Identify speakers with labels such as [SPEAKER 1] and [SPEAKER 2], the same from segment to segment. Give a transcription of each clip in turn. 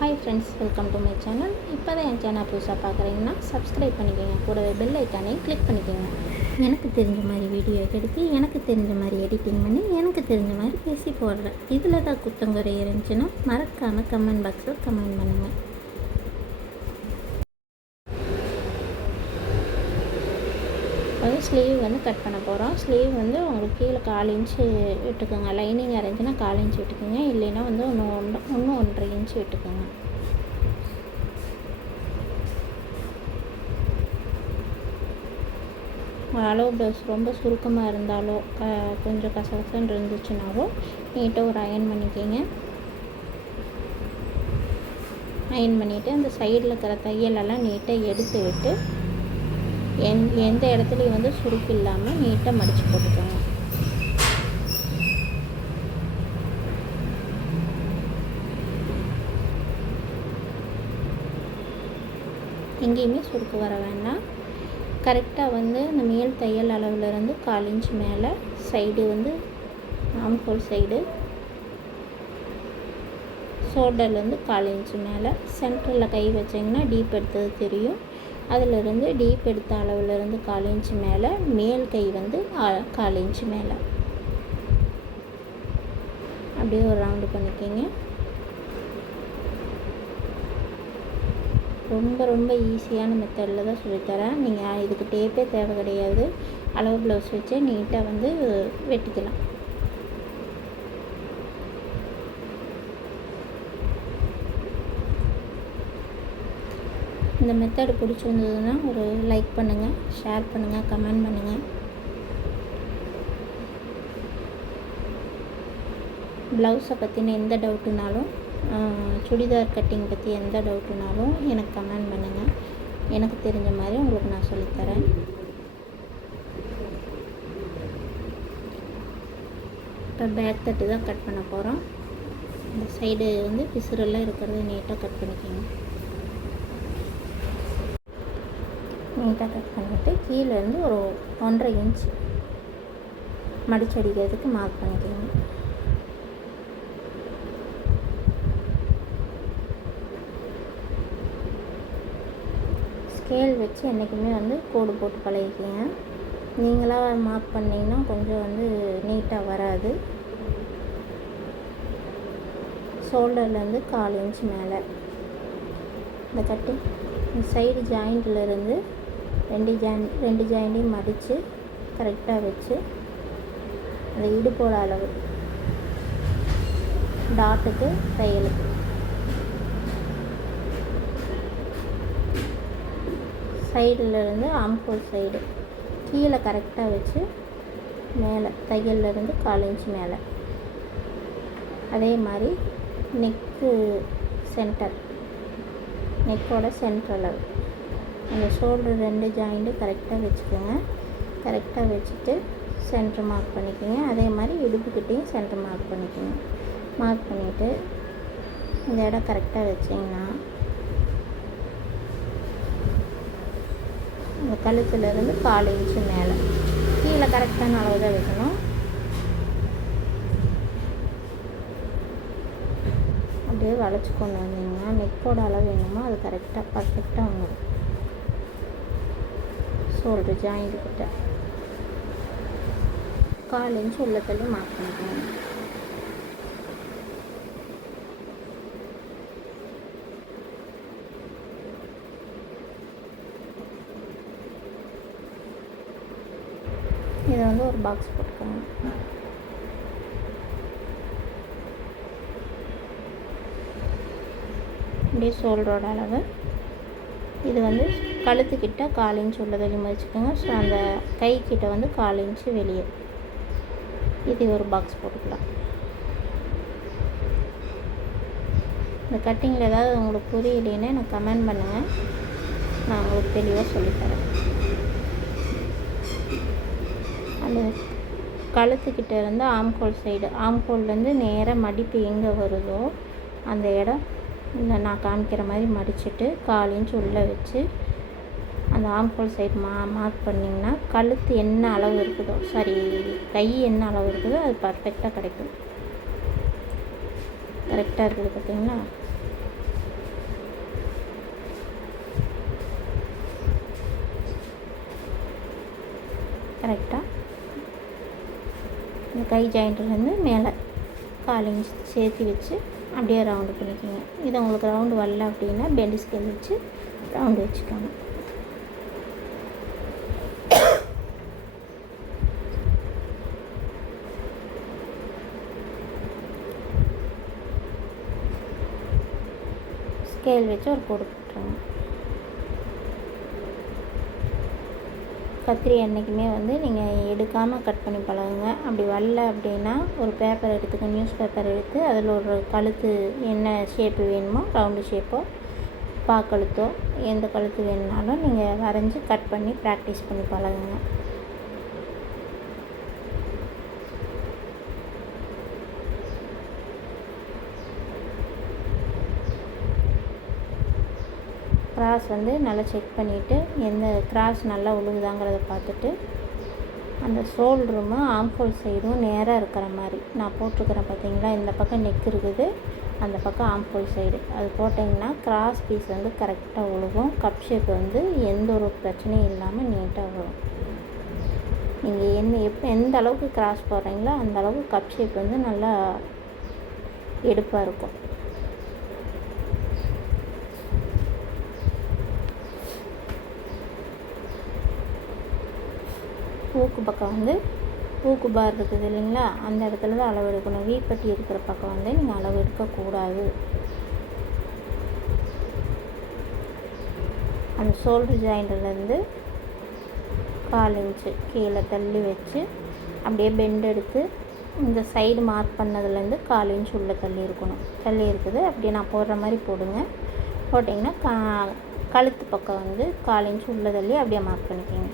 [SPEAKER 1] Hi friends welcome to my channel இப்போ தான் என் channel புதுசாக பார்க்குறீங்கன்னா சப்ஸ்கிரைப் பண்ணிக்கோங்க. கூடவே பெல் ஐக்கானையும் கிளிக் பண்ணிக்கோங்க. எனக்கு தெரிஞ்ச மாதிரி வீடியோ எடுத்து எனக்கு தெரிஞ்ச மாதிரி எடிட்டிங் பண்ணி எனக்கு தெரிஞ்ச மாதிரி பேசி போடுறேன். இதில் தான் குத்தங்குறை இருந்துச்சுன்னா மறக்காமல் கமெண்ட் பாக்ஸில் கமெண்ட் பண்ணுங்கள் வந்து ஸ்லீவ் வந்து கட் பண்ண போகிறோம் ஸ்லீவ் வந்து உங்களுக்கு கீழே கால் இன்ச்சு விட்டுக்கோங்க. லைனிங் அரைஞ்சுன்னா கால் இன்ச்சு விட்டுக்கோங்க. இல்லைன்னா வந்து ஒன்று ஒன்று ஒன்று ஒன்றரை இன்ச்சு விட்டுக்கோங்க. அளவு ப்ளவுஸ் ரொம்ப சுருக்கமாக இருந்தாலோ க கொஞ்சம் கசகசன்னு இருந்துச்சுனாலோ நீட்டாக ஒரு அயன் பண்ணிக்கிங்க. அயன் பண்ணிவிட்டு அந்த சைடில் இருக்கிற தையலெல்லாம் நீட்டாக எடுத்து விட்டு எந் எந்த இடத்துலையும் வந்து சுருக்கு இல்லாமல் நீட்டாக மடித்து போட்டுக்கோங்க. எங்கேயுமே சுருக்கு வர வேண்டாம். கரெக்டாக வந்து அந்த மேல் தையல் அளவுலேருந்து கால் இன்ச் மேலே சைடு வந்து ஆம்கோல் சைடு. ஷோல்டர்லேருந்து கால் இன்ச்சு மேலே. சென்டரில் கை வச்சிங்கன்னா டீப் எடுத்தது தெரியும். அதிலிருந்து டீப் எடுத்த அளவுலேருந்து கால் இன்ச்சு மேலே மேல் கை வந்து கால் இன்ச்சு மேலே. அப்படியே ஒரு ரவுண்டு பண்ணிக்கிங்க. ரொம்ப ரொம்ப ஈஸியான மெத்தடில் தான் சொல்லித்தரேன் நீங்கள் இதுக்கு டேப்பே தேவை கிடையாது. அளவு ப்ளவுஸ் வச்சே நீட்டாக வந்து வெட்டிக்கலாம். இந்த மெத்தடு பிடிச்சிருந்ததுன்னா ஒரு லைக் பண்ணுங்கள் ஷேர் பண்ணுங்கள் கமெண்ட் பண்ணுங்கள் ப்ளவுஸை பற்றின எந்த டவுட்டுனாலும் சுடிதார் கட்டிங் பற்றி எந்த டவுட்டுனாலும் எனக்கு கமெண்ட் பண்ணுங்கள் எனக்கு தெரிஞ்ச மாதிரி உங்களுக்கு நான் சொல்லித்தரேன். இப்போ பேக் தட்டு தான் கட் பண்ண போகிறோம் இந்த சைடு வந்து பிசுரெல்லாம் இருக்கிறத நீட்டாக கட் பண்ணிக்கோங்க. நீட்டாக கட் பண்ணிவிட்டு கீழேருந்து ஒரு ஒன்றரை இன்ச் மடிச்சடிக்கிறதுக்கு மார்க் பண்ணிக்கோங்க. ஸ்கேல் வச்சு என்றைக்குமே வந்து கோடு போட்டு பழகிக்கிங்க. நீங்களாக மார்க் பண்ணிங்கன்னா கொஞ்சம் வந்து நீட்டாக வராது. ஷோல்டர்லேருந்து கால் இன்ச் மேலே. இந்த கட்டு சைடு ஜாயிண்ட்லேருந்து ரெண்டு ஜாயின் ரெண்டு ஜாயினையும் மடித்து கரெக்டாக வச்சு அந்த இடுப்போட அளவு. டாட்டுக்கு தையலுக்கு சைடிலேருந்து ஆம்கோல் சைடு கீழே கரெக்டாக வச்சு மேலே தையல்லேருந்து கால் இன்ச் மேலே. அதே மாதிரி நெக்கு சென்டர் நெக்கோட சென்டர் அளவு. அந்த ஷோல்டர் ரெண்டு ஜாயிண்ட்டு கரெக்டாக வச்சுக்கோங்க. கரெக்டாக வச்சுட்டு சென்டர் மார்க் பண்ணிக்கோங்க. அதே மாதிரி இடுப்புக்கிட்டேயும் சென்டர் மார்க் பண்ணிக்கோங்க. மார்க் பண்ணிவிட்டு இந்த இடம் கரெக்டாக வச்சிங்கன்னா இந்த கழுத்துலேருந்து கால் இன்ச்சு மேலே. கீழே கரெக்டான அளவு தான் வைக்கணும். அப்படியே வளைச்சி கொண்டு வந்தீங்கன்னா நெக்கோட அளவு வேணுமோ அது கரெக்டாக பர்ஃபெக்டாக வந்துடும் ஷோல்டர் ஜாயின் கிட்ட. கால் இன்ச்சு உள்ள தள்ளி மார்க் இதை வந்து ஒரு பாக்ஸ் போட்டுக்கோங்க. அப்படியே சோல்டரோட அளவு. இது வந்து கழுத்துக்கிட்ட கால் இன்ச்சு உள்ள வெளியே வச்சுக்கோங்க. ஸோ அந்த கை கிட்ட வந்து கால் இன்ச்சு வெளியே. இது ஒரு பாக்ஸ் போட்டுக்கலாம். இந்த கட்டிங்கில் ஏதாவது உங்களுக்கு புரியலைன்னா எனக்கு கமெண்ட் பண்ணுங்கள் நான் உங்களுக்கு தெளிவாக சொல்லித்தரேன். அந்த கழுத்துக்கிட்ட இருந்து ஆம்கோல் சைடு ஆம்கோல்லேருந்து நேராக மடிப்பு எங்கே வருதோ அந்த இடம் இந்த நான் காமிக்கிற மாதிரி மடிச்சுட்டு கால் இன்ச் உள்ளே வச்சு அந்த ஆம்கோல் சைடு மா மார்க் பண்ணிங்கன்னா கழுத்து என்ன அளவு இருக்குதோ சாரி கை என்ன அளவு இருக்குதோ அது பர்ஃபெக்டாக கிடைக்கும். கரெக்டாக இருக்குது பார்த்தீங்களா கரெக்டாக இந்த கை ஜாயிண்ட்லேருந்து மேலே காலிங் சேர்த்து வச்சு அப்படியே ரவுண்டு பண்ணிக்கோங்க. இது உங்களுக்கு ரவுண்டு வரல அப்படின்னா பெல்லி ஸ்கேல் வச்சு ரவுண்டு வச்சுக்கோங்க. ஸ்கேல் வச்சு ஒரு கோடு போட்டுருங்க கத்திரி என்றைக்குமே வந்து நீங்கள் எடுக்காமல் கட் பண்ணி பழகுங்க. அப்படி வரல அப்படின்னா ஒரு பேப்பர் எடுத்துக்க நியூஸ் பேப்பர் எடுத்து அதில் ஒரு கழுத்து என்ன ஷேப்பு வேணுமோ ரவுண்டு ஷேப்போ பாக்கழுத்தோ எந்த கழுத்து வேணுனாலும் நீங்கள் வரைஞ்சி கட் பண்ணி ப்ராக்டிஸ் பண்ணி பழகுங்க. கிராஸ் வந்து நல்லா செக் பண்ணிவிட்டு எந்த கிராஸ் நல்லா உழுகுதாங்கிறத பார்த்துட்டு அந்த சோல்டு ரூமும் ஆம்ஃபோல் சைடும் நேராக இருக்கிற மாதிரி. நான் போட்டிருக்கிறேன் பார்த்தீங்களா? இந்த பக்கம் நெக் இருக்குது அந்த பக்கம் ஆம்ஹோல் சைடு அது போட்டிங்கன்னா கிராஸ் பீஸ் வந்து கரெக்டாக உழுகும் கப் ஷேப் வந்து எந்த ஒரு பிரச்சனையும் இல்லாமல் நீட்டாக வரும் நீங்கள் என்ன எப்போ எந்த அளவுக்கு கிராஸ் போடுறீங்களோ அந்த அளவுக்கு கப் ஷேப் வந்து நல்லா எடுப்பாக இருக்கும். ஊக்கு பக்கம் வந்து ஊக்கு பார் இருக்குது இல்லைங்களா? அந்த இடத்துல தான் அளவு எடுக்கணும். வீப்பட்டி இருக்கிற பக்கம் வந்து நீங்கள் அளவு எடுக்கக்கூடாது அந்த ஷோல்டர் ஜாயிண்ட்லேருந்து கால் இன்ச்சு கீழே தள்ளி வச்சு அப்படியே பெண்ட் எடுத்து இந்த சைடு மார்க் பண்ணதுலேருந்து கால் இன்ச் உள்ளே தள்ளி இருக்கணும். தள்ளி இருக்குது. அப்படியே நான் போடுற மாதிரி போடுங்க. போட்டிங்கன்னா கா கழுத்து பக்கம் வந்து கால் இன்ச் உள்ளே தள்ளி அப்படியே மார்க் பண்ணிக்கோங்க.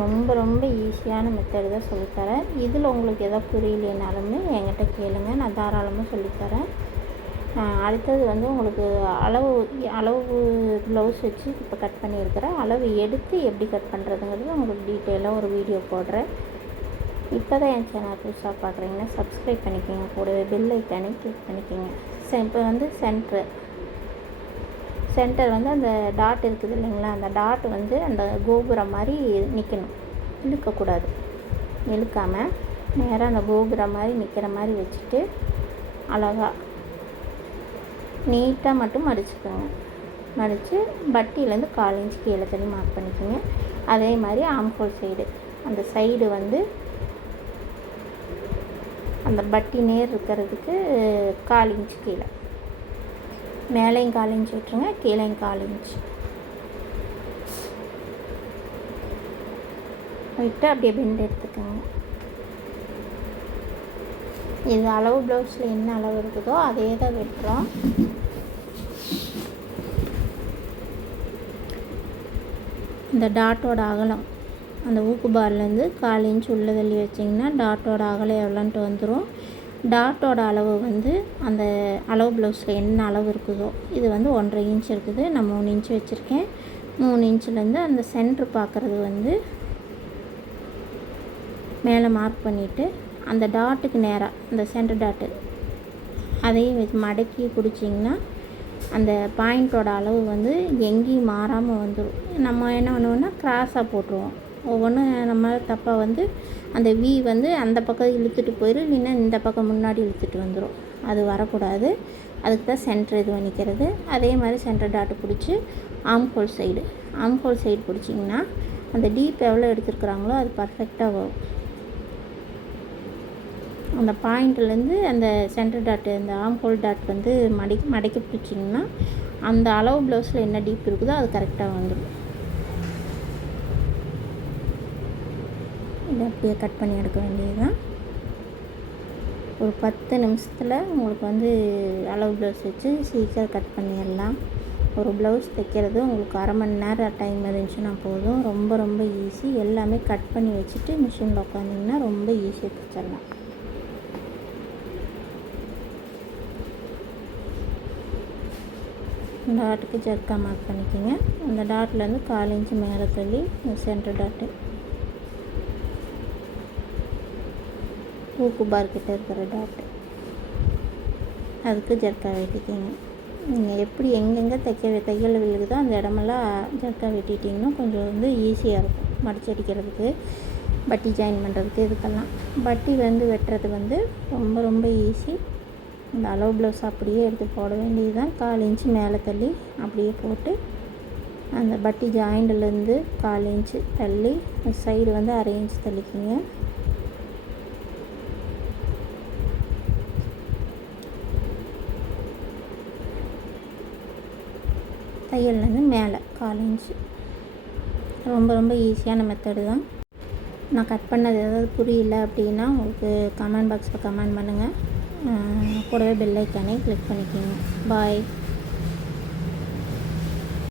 [SPEAKER 1] ரொம்ப ரொம்ப ஈஸியான மெத்தடு தான் சொல்லித்தரேன். இதில் உங்களுக்கு எதாவது புரியலைனாலுமே என்கிட்ட கேளுங்க. நான் தாராளமாக சொல்லித்தரேன். அடுத்தது வந்து உங்களுக்கு அளவு அளவு ப்ளவுஸ் வச்சு இப்போ கட் பண்ணியிருக்கிறேன். அளவு எடுத்து எப்படி கட் பண்ணுறதுங்கிறது உங்களுக்கு டீட்டெயிலாக ஒரு வீடியோ போடுறேன். இப்போ தான் என் சேனல் புதுசாக பார்க்குறீங்கன்னா சப்ஸ்கிரைப் பண்ணிக்கோங்க. கூடவே பெல் ஐக்கானே கிளிக் பண்ணிக்கோங்க. இப்போ வந்து சென்ட்ரு சென்டர் வந்து அந்த டாட் இருக்குது இல்லைங்களா? அந்த டாட் வந்து அந்த கோபுரம் மாதிரி நிற்கணும் இழுக்கக்கூடாது. இழுக்காமல் நேராக அந்த கோபுரம் மாதிரி நிற்கிற மாதிரி வச்சுட்டு அழகாக நீட்டாக மட்டும் மடிச்சுக்கோங்க. மடித்து பட்டியிலேருந்து கால் இன்ச்சு கீழே தண்ணி மார்க் பண்ணிக்கோங்க. அதே மாதிரி ஆம்கோல் சைடு அந்த சைடு வந்து அந்த பட்டி நேர் இருக்கிறதுக்கு கால் இன்ச்சு கீழே. மேலேயும் கால் இன்ச் விட்டுருங்க கீழேயும் கால் இன்ச் விட்டு அப்படியே பெண்ட் எடுத்துக்கோங்க. இது அளவு ப்ளவுஸில் என்ன அளவு இருக்குதோ அதே தான் வெட்டுறோம். இந்த டாட்டோட அகலம் அந்த ஊக்கு பார்லேருந்து கால் இன்ச் தள்ளி வச்சிங்கன்னா டாட்டோட அகலம் எவ்வளோன்ட்டு வந்துடும் டாட்டோட அளவு வந்து அந்த அளவு ப்ளவுஸில் என்ன அளவு இருக்குதோ இது வந்து ஒன்றரை இன்ச் இருக்குது. நான் மூணு இன்ச் வச்சுருக்கேன். மூணு இன்ச்சிலேருந்து அந்த சென்ட்ரு பார்க்குறது வந்து மேலே மார்க் பண்ணிவிட்டு அந்த டாட்டுக்கு நேராக அந்த சென்டர் டாட்டு அதையும் வச்சு மடக்கி பிடிச்சிங்கன்னா அந்த பாயிண்ட்டோட அளவு வந்து எங்கேயும் மாறாமல் வந்துடும் நம்ம என்ன பண்ணுவோம்னா க்ராஸாக போட்டுருவோம். ஒவ்வொன்றும் நம்ம தப்பாக வந்து அந்த வி வந்து அந்த பக்கம் இழுத்துட்டு போயிடும் இல்லைன்னா இந்த பக்கம் முன்னாடி இழுத்துட்டு வந்துடும் அது வரக்கூடாது. அதுக்கு தான் சென்டர் இது பண்ணிக்கிறது. அதே மாதிரி சென்டர் டாட்டு பிடிச்சி ஆம்கோல் சைடு ஆம்கோல் சைடு பிடிச்சிங்கன்னா அந்த டீப் எவ்வளோ எடுத்துருக்குறாங்களோ அது பர்ஃபெக்டாக வரும். அந்த பாயிண்ட்லேருந்து அந்த சென்டர் டாட்டு அந்த ஆம்ஹோல் டாட் வந்து மடி மடக்கி பிடிச்சிங்கன்னா அந்த அளவு ப்ளவுஸில் என்ன டீப் இருக்குதோ அது கரெக்டாக வந்துடும் இதை அப்படியே கட் பண்ணி எடுக்க வேண்டியது தான் ஒரு பத்து நிமிஷத்தில் உங்களுக்கு வந்து அளவு ப்ளவுஸ் வச்சு சீக்கிரம் கட் பண்ணிடலாம். ஒரு ப்ளவுஸ் தைக்கிறது உங்களுக்கு அரை மணி நேரம் டைம் இருந்துச்சுன்னா போதும். ரொம்ப ரொம்ப ஈஸி எல்லாமே கட் பண்ணி வச்சுட்டு மிஷினில் உட்காந்திங்கன்னா ரொம்ப ஈஸியாக தைச்சிடலாம். டாட்டுக்கு ஜர்க்கா மார்க் பண்ணிக்கோங்க. அந்த டாட்லேருந்து கால் இன்ச்சு மேலே தள்ளி சென்டர் டாட்டு ஊக்கு கிட்டே இருக்கிற டாட்டு அதுக்கு ஜர்க்கா வெட்டிக்கிங்க நீங்கள் எப்படி எங்கெங்கே தைக்க தையல் விழுகுதோ அந்த இடமெல்லாம் ஜர்க்கா வெட்டிட்டிங்கன்னா கொஞ்சம் வந்து ஈஸியாக இருக்கும். மடிச்சு அடிக்கிறதுக்கு பட்டி ஜாயின் பண்ணுறதுக்கு இதுக்கெல்லாம். பட்டி வந்து வெட்டுறது வந்து ரொம்ப ரொம்ப ஈஸி இந்த அளவு ப்ளவுஸ் அப்படியே எடுத்து போட வேண்டியது தான் கால் இன்ச்சு மேலே தள்ளி அப்படியே போட்டு அந்த பட்டி ஜாயிண்ட்லேருந்து கால் இன்ச்சு தள்ளி சைடு வந்து அரை இன்ச்சு தள்ளிக்கிங்க. தையல்லேருந்து மேலே கால் இன்ச்சு. ரொம்ப ரொம்ப ஈஸியான மெத்தடு தான். நான் கட் பண்ணது ஏதாவது புரியல அப்படின்னா உங்களுக்கு கமெண்ட் பாக்ஸில் கமெண்ட் பண்ணுங்கள் கூடவே பெல் ஐக்கானே கிளிக் பண்ணிக்கோங்க. பாய்